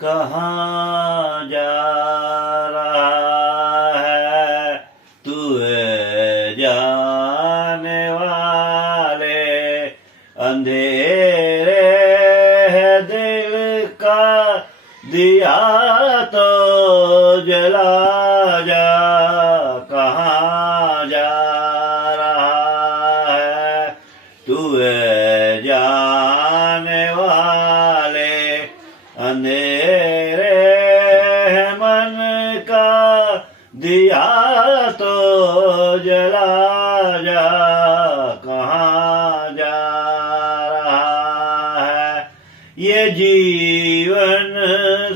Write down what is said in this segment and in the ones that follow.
कहाँ जा रहा है तू जाने वाले। अंधेरे है दिल का दिया तो जला जा। कहाँ जा रहा है तू जाने वाले। अंधेरे है मन का दिया तो जला जा। कहाँ जा रहा है ये जीवन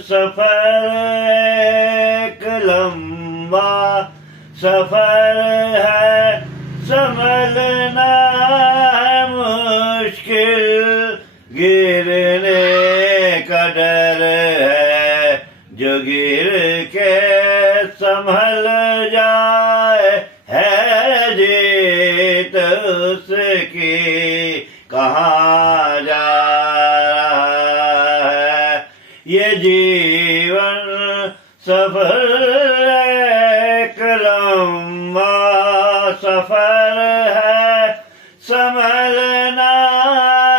सफर एक लंबा सफर है। संभलना है मुश्किल गिरने का डर है। जो गिर के संभल जाए है जीत उसकी। कहाँ जा रहा है ये जीवन सफर एक लंबा सफर है। संभलना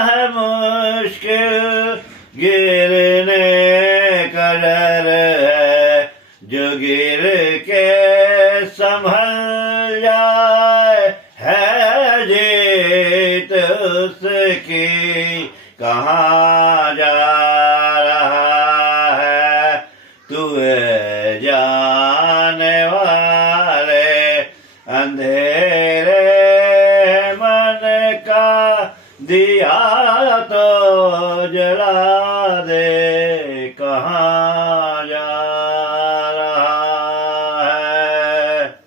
है मुश्किल गिरने का डर है। जो गिर के संभल जाए है जीत उसकी। कहाँ जा रहा है तू जाने वाले। अंधेरे मन का दिया तो जला दे। कहाँ